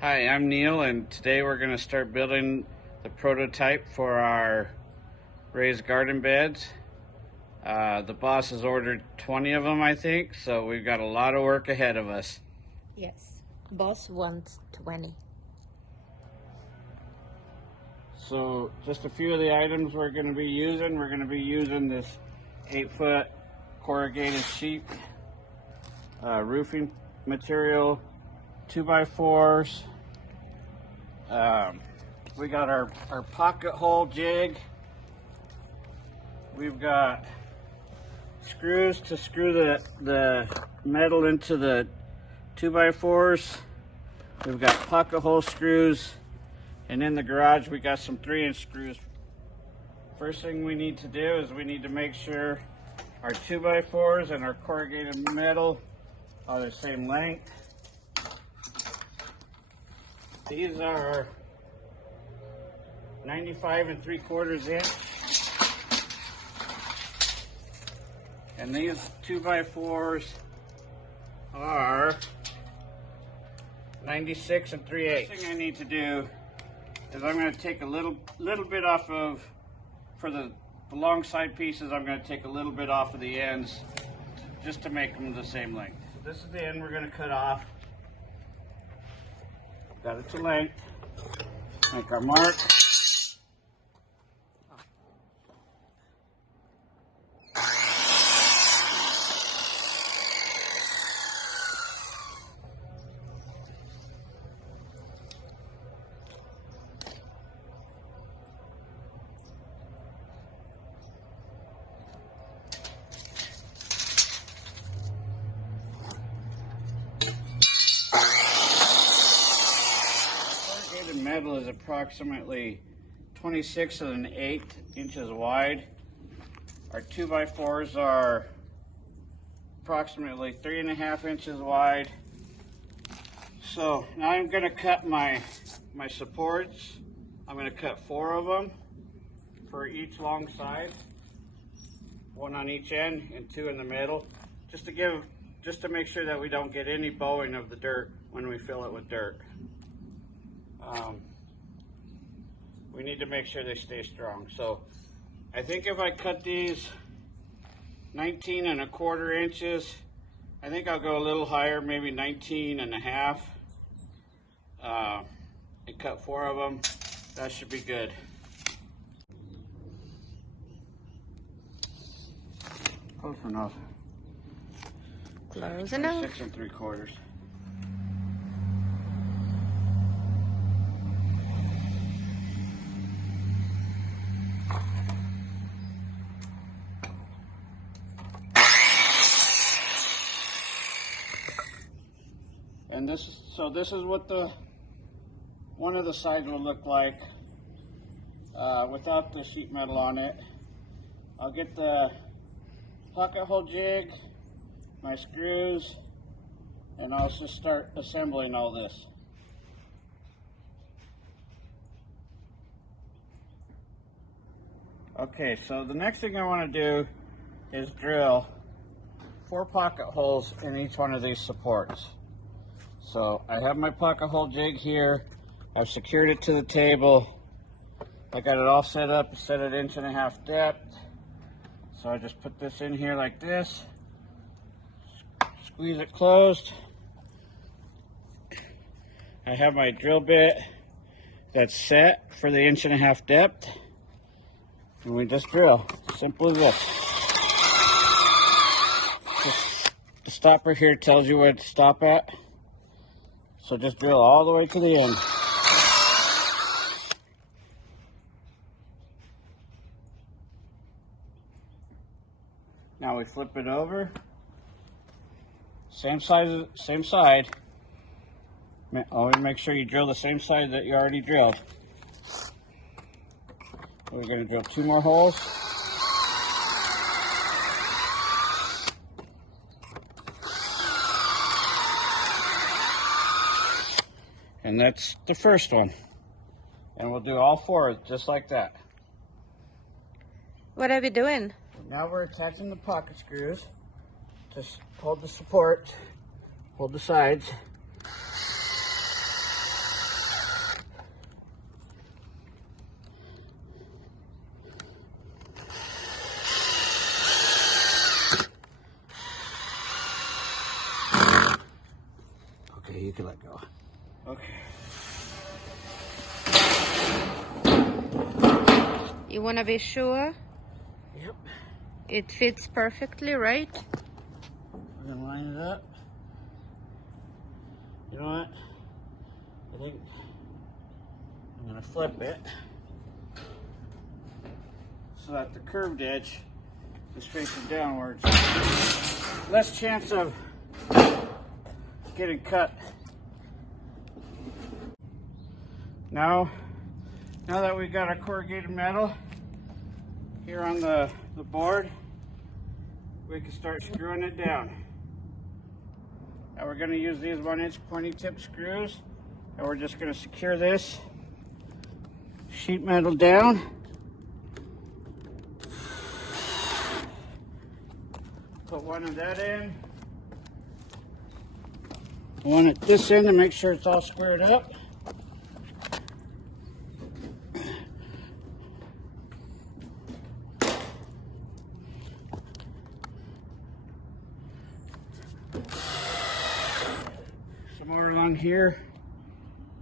Hi, I'm Neil, and today we're going to start building the prototype for our raised garden beds. The boss has ordered 20 of them, I think, so we've got a lot of work ahead of us. Yes, boss wants 20. So just a few of the items we're going to be using. We're going to be using this 8-foot corrugated sheet roofing material, 2x4s. We got our pocket hole jig. We've got screws to screw the metal into the 2x4s. We've got pocket hole screws, and in the garage we got some 3-inch screws. First thing we need to do is we need to make sure our 2x4s and our corrugated metal are the same length. These are 95 3/4 inch. And these 2x4s are 96 3/8. The thing I need to do is I'm going to take a little bit off of, for the long side pieces, I'm going to take a little bit off of the ends just to make them the same length. So this is the end we're going to cut off. Got it to length. Make our mark. Metal is approximately 26 1/8 inches wide. Our 2x4s are approximately 3.5 inches wide. So now I'm going to cut my supports. I'm going to cut 4 of them for each long side, 1 on each end and 2 in the middle, just to make sure that we don't get any bowing of the dirt when we fill it with dirt. We need to make sure they stay strong. So I think if I cut these 19 1/4 inches, I think I'll go a little higher, maybe 19 1/2, and cut 4 of them. That should be good. Close enough. Close enough. 6 3/4. And this is what one of the sides will look like without the sheet metal on it. I'll get the pocket hole jig, my screws, and I'll just start assembling all this. Okay, so the next thing I want to do is drill 4 pocket holes in each one of these supports. So I have my pocket hole jig here. I've secured it to the table. I got it all set up, set at 1.5 inch depth. So I just put this in here like this. Squeeze it closed. I have my drill bit that's set for the 1.5 inch depth. And we just drill. Simple as this. The stopper here tells you where to stop at. So just drill all the way to the end. Now we flip it over. Same side. Always make sure you drill the same side that you already drilled. We're going to drill 2 more holes. And that's the first one. And we'll do all 4 just like that. What are we doing? Now we're attaching the pocket screws to hold the support, hold the sides. let go. Okay. You want to be sure Yep. it fits perfectly, right? We're gonna line it up. You know what? I think I'm gonna flip it so that the curved edge is facing downwards. Less chance of getting cut. Now that we've got our corrugated metal here on the board, we can start screwing it down. Now we're going to use these 1-inch pointy tip screws, and we're just going to secure this sheet metal down. Put one of that in, one at this end to make sure it's all squared up. Some more along here,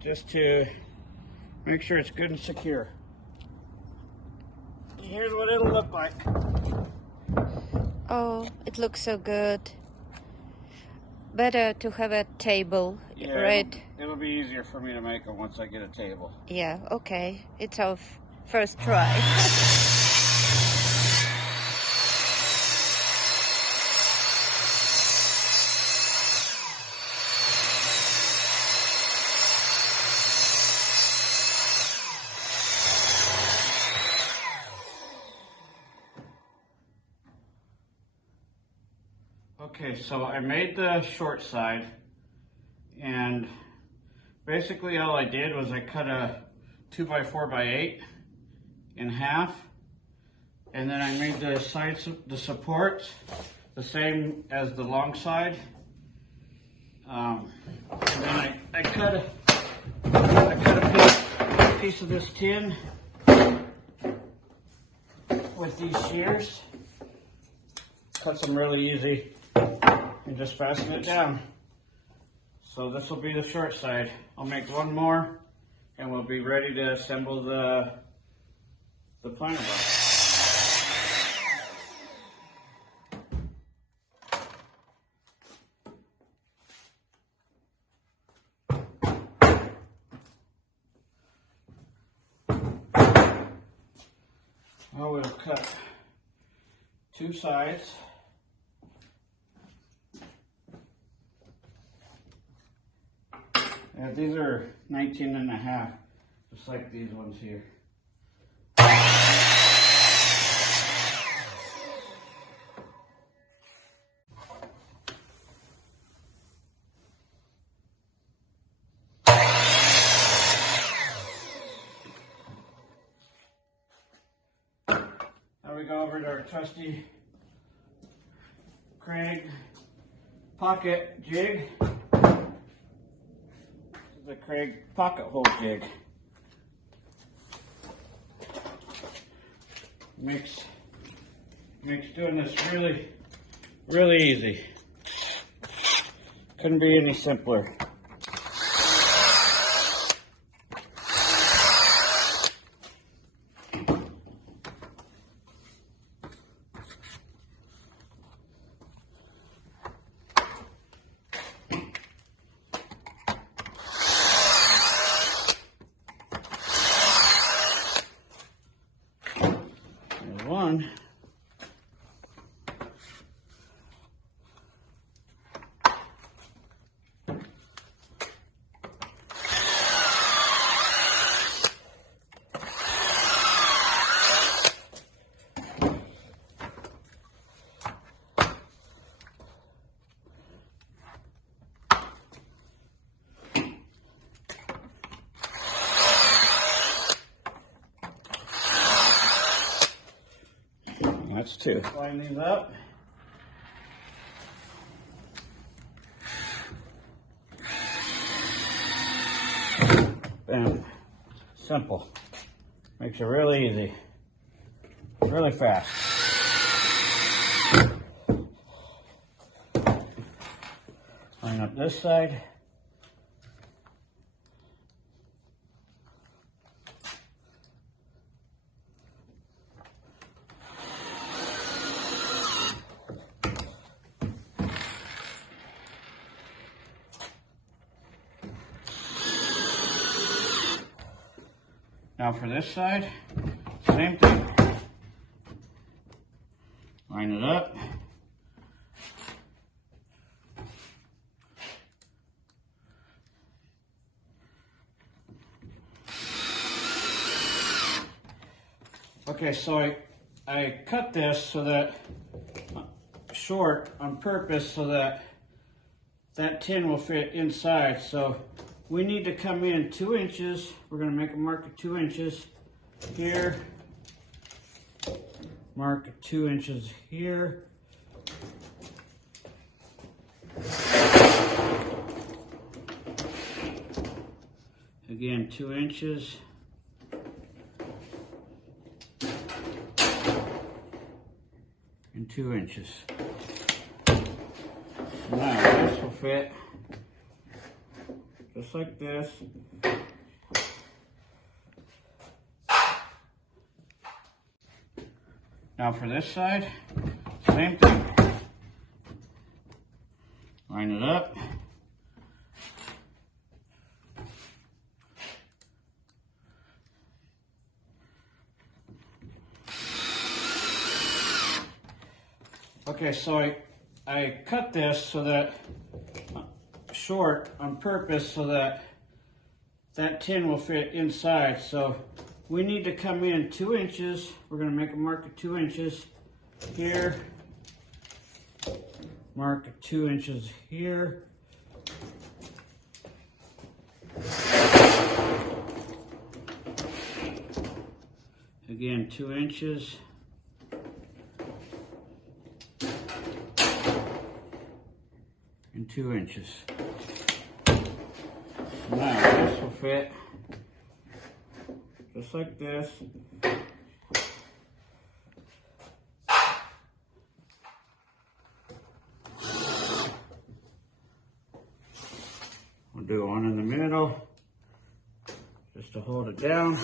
just to make sure it's good and secure. Here's what it'll look like. Oh, it looks so good. Better to have a table, Yeah, right? It'll be easier for me to make them once I get a table. Yeah, okay. It's our first try. Okay, so I made the short side, and basically all I did was I cut a 2x4x8 in half, and then I made the sides, the supports, the same as the long side. And then I cut a piece of this tin with these shears. Cut them really easy and just fasten it down. So this will be the short side. I'll make one more and we'll be ready to assemble the planter box. I will cut two sides. These are 19.5, just like these ones here. Now we go over to our trusty Craig pocket jig. The Craig pocket hole jig. Makes doing this really easy. Couldn't be any simpler. One. That's two. Line these up. Bam. Simple. Makes it really easy. Really fast. Line up this side. Now for this side, same thing. Line it up. Okay, so I cut this so that short on purpose so that that tin will fit inside. So we need to come in 2 inches. We're going to make a mark of 2 inches here. Mark 2 inches here. Again, 2 inches. And 2 inches. Now this will fit just like this. Now for this side, same thing. Line it up. Okay, so I cut this so that short on purpose so that that tin will fit inside. So we need to come in 2 inches. We're going to make a mark of 2 inches here. Mark 2 inches here. Again, 2 inches. And 2 inches. Now this will fit just like this. We'll do one in the middle just to hold it down.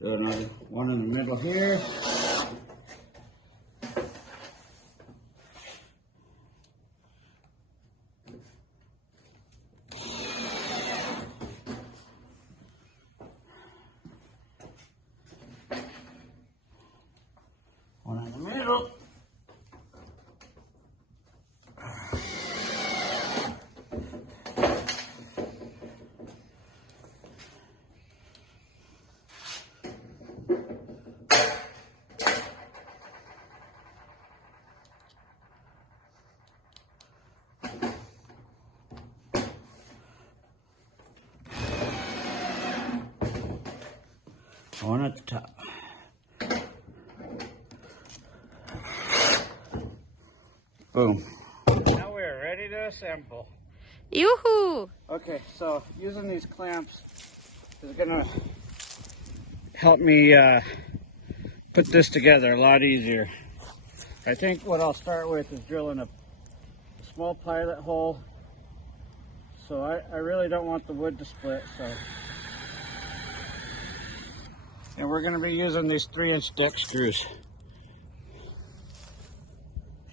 Do another one in the middle here. One in the middle. One at the top. Boom. Now we're ready to assemble. Yoo-hoo! Okay, so using these clamps is gonna help me put this together a lot easier. I think what I'll start with is drilling a small pilot hole. So I really don't want the wood to split, so. And we're gonna be using these 3-inch deck screws.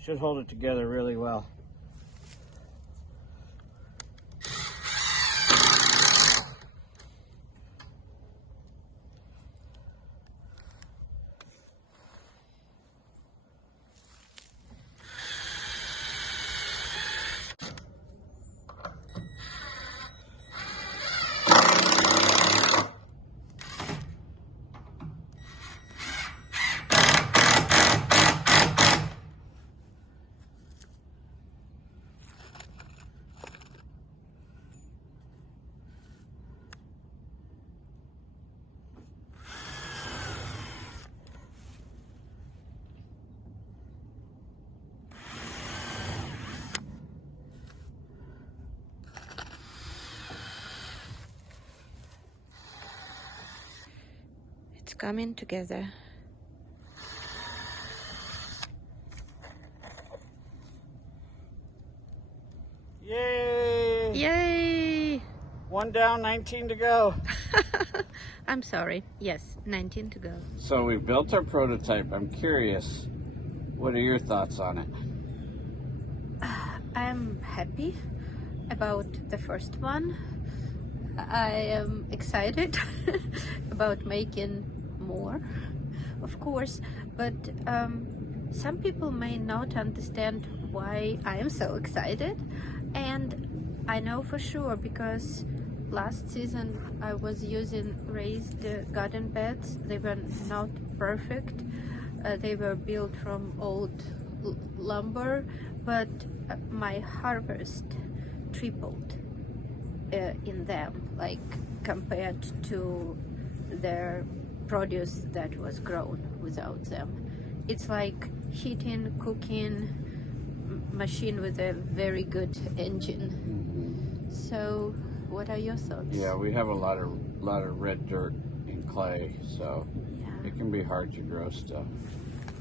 Should hold it together really well. It's coming together. Yay! Yay! One down, 19 to go. I'm sorry. Yes, 19 to go. So we built our prototype. I'm curious, what are your thoughts on it? I'm happy. about the first one. I am excited about making more, of course, but some people may not understand why I am so excited, and I know for sure because last season I was using raised garden beds. They were not perfect. They were built from old lumber, but my harvest tripled in them, like compared to their produce that was grown without them. It's like heating, cooking machine with a very good engine. So what are your thoughts? Yeah, we have a lot of red dirt and clay, so Yeah. it can be hard to grow stuff.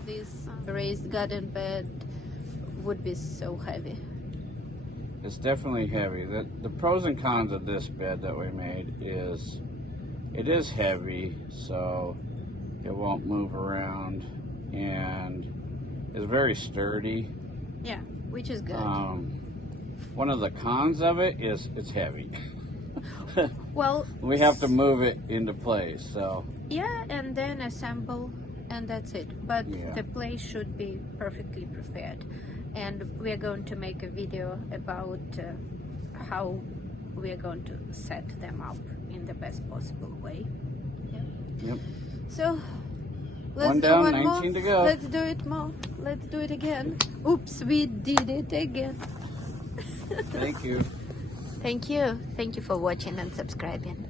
This raised garden bed would be so heavy. It's definitely heavy. The pros and cons of this bed that we made is it is heavy, so it won't move around, and it's very sturdy. Yeah, which is good. One of the cons of it is it's heavy. Well, We have to move it into place, so yeah, and then assemble, and that's it. But Yeah. the place should be perfectly prepared. And we're going to make a video about how we're going to set them up in the best possible way. yep. So let's One do down, one 19 more. to go. Let's do it more. Let's do it again. Oops, we did it again. Thank you. Thank you. Thank you for watching and subscribing.